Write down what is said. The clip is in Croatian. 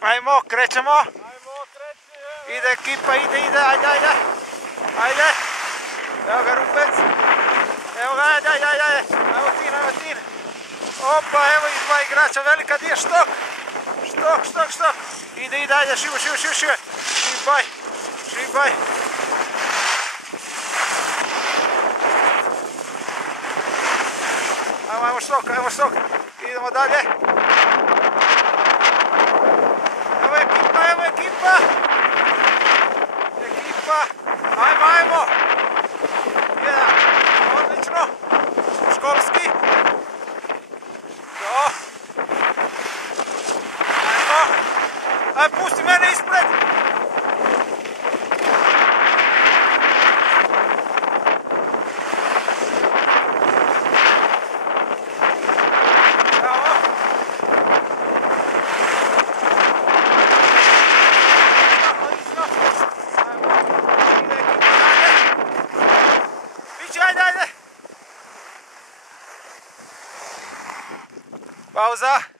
Ajmo, krećemo. Ide ekipa, ide, ajde. Ajde. Evo ga Rupec. Evo ga, ajde. Evo tin. Opa, evo i dva igrača, velika di je Štok. Štok. Ide, ajde, šivo. Šibaj. Evo Štok. Idemo dalje. Evo ekipa. Ajmo. Jedan. Odlično. Školski. Do. Ajmo. Aj, pusti mene ispred. Pauza.